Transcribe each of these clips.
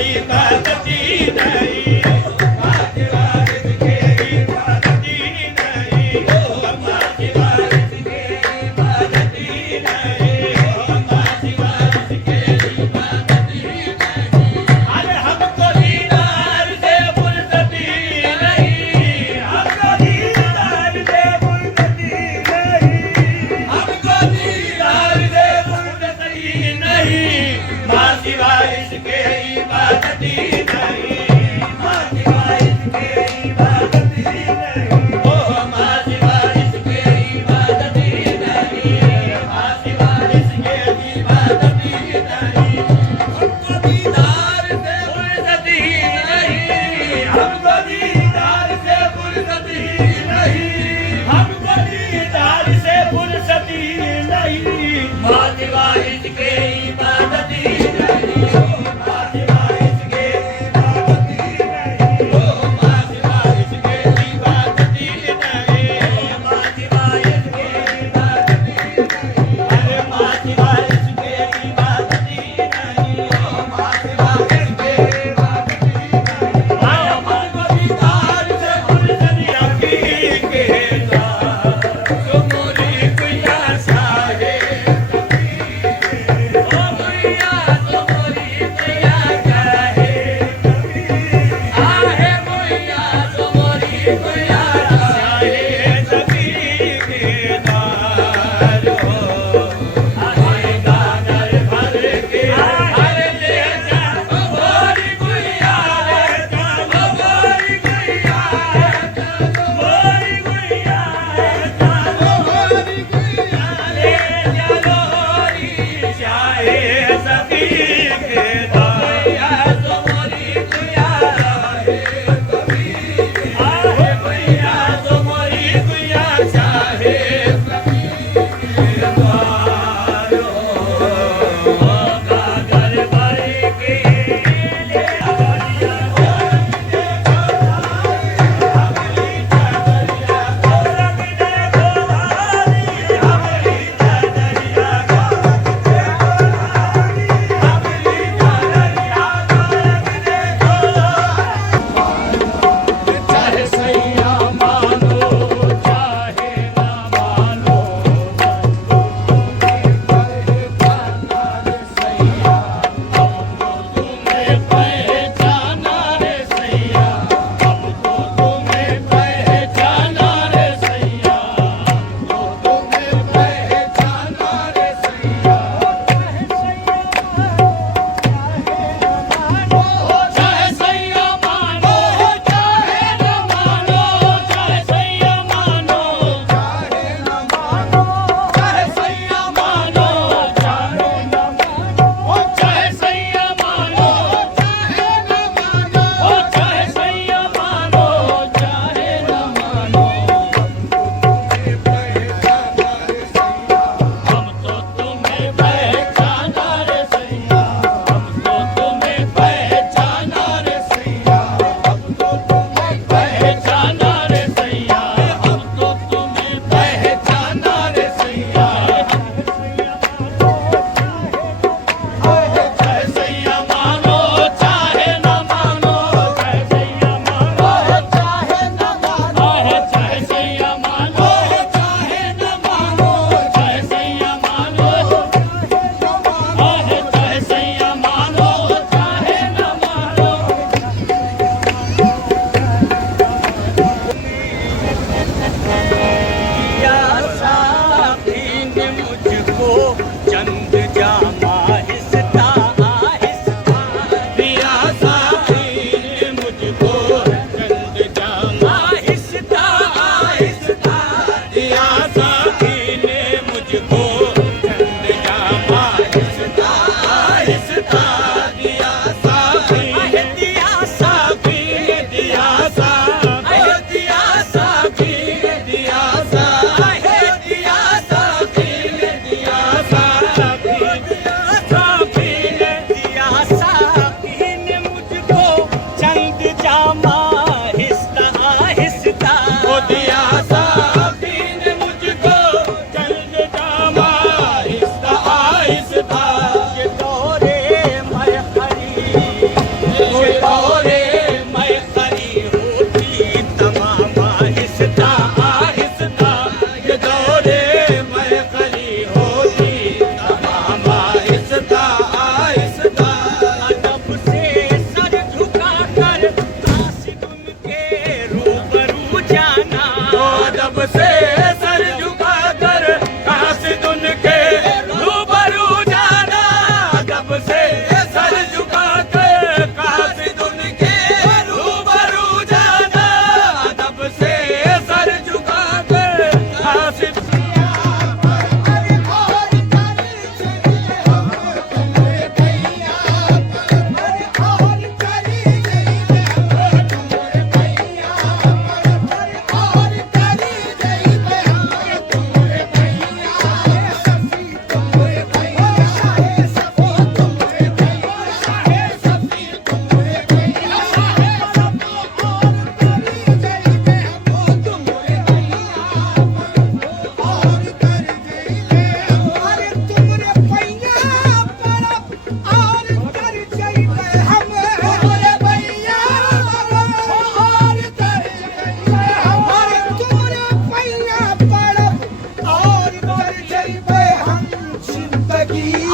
इबादती नहीं, माँ सिवा इसके इबादती नहीं, माँ सिवा इसके इबादती नहीं, माँ सिवा इसके इबादती नहीं। अरे हमको दीदार से फुर्सती नहीं, हमको दीदार से फुर्सती नहीं, हमको दीदार से फुर्सती नहीं, माँ सिवा इसके इबादती नहीं, माँ सिवा इसके इबादती नहीं, ओ माँ सिवा इसके इबादती नहीं, माँ सिवा इसके इबादती नहीं। हमको दीदार से फुर्सती नहीं, हमको दीदार से फुर्सती नहीं, हमको दीदार से फुर्सती नहीं, माँ सिवा इसके इबादती नहीं, माँ सिवा इसके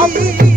आपली